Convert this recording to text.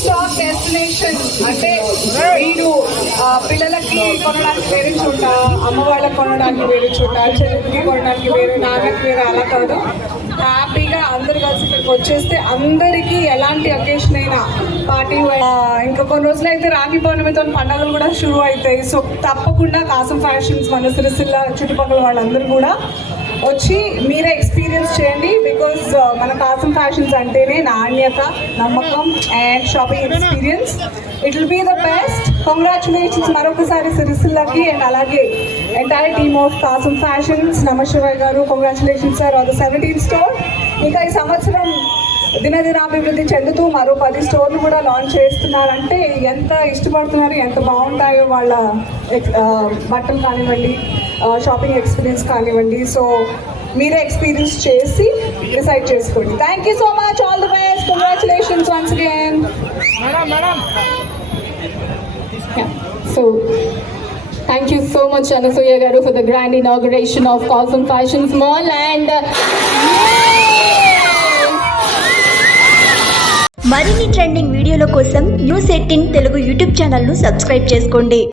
Stock destination అంటే మీరు పిల్లలకి కొనడానికి వేరే చోట అమ్మ వాళ్ళకి కొనడానికి వేరే చోట చెల్లికి కొనడానికి వేరే నాన్నకి వేరే అలా కాదు. హ్యాపీగా అందరు కలిసి ఇక్కడికి వచ్చేస్తే అందరికీ ఎలాంటి అకేషన్ అయినా పార్టీ ఇంకా కొన్ని రోజులు అయితే రాఖీ పౌర్ణమితో పండుగలు కూడా షురూ అవుతాయి. సో తప్పకుండా కాసం ఫ్యాషన్స్ మన సిరిసిల్ల చుట్టుపక్కల వాళ్ళందరూ కూడా వచ్చి మీరే ఎక్స్పీరియన్స్ చేయండి. బికాస్ మన కాసం ఫ్యాషన్స్ అంటేనే నాణ్యత నమ్మకం and shopping experience it will be the best congratulations మరొకసారి సిరిసిల్లకి అండ్ అలాగే entire team of Kasam fashions Namashivay garu congratulations sir on the seventeen store ఇంకా ఈ సంవత్సరం దినదినాభివృద్ధి చెందుతూ మరో పది స్టోర్లు కూడా లాంచ్ చేస్తున్నారంటే ఎంత ఇష్టపడుతున్నారు ఎంత బాగుంటాయో వాళ్ళ బట్టలు కానివ్వండి షాపింగ్ ఎక్స్పీరియన్స్ కానివ్వండి. సో మీరే ఎక్స్పీరియన్స్ చేసి డిసైడ్ చేసుకోండి. Thank you so much all the best congratulations once again So, thank you so much, Anasuya Garu, for the grand inauguration of Cosm Fashions Mall and. uh, మరిన్ని trending వీడియోల కోసం news eighteen Telugu YouTube ఛానల్ను subscribe చేసుకోండి.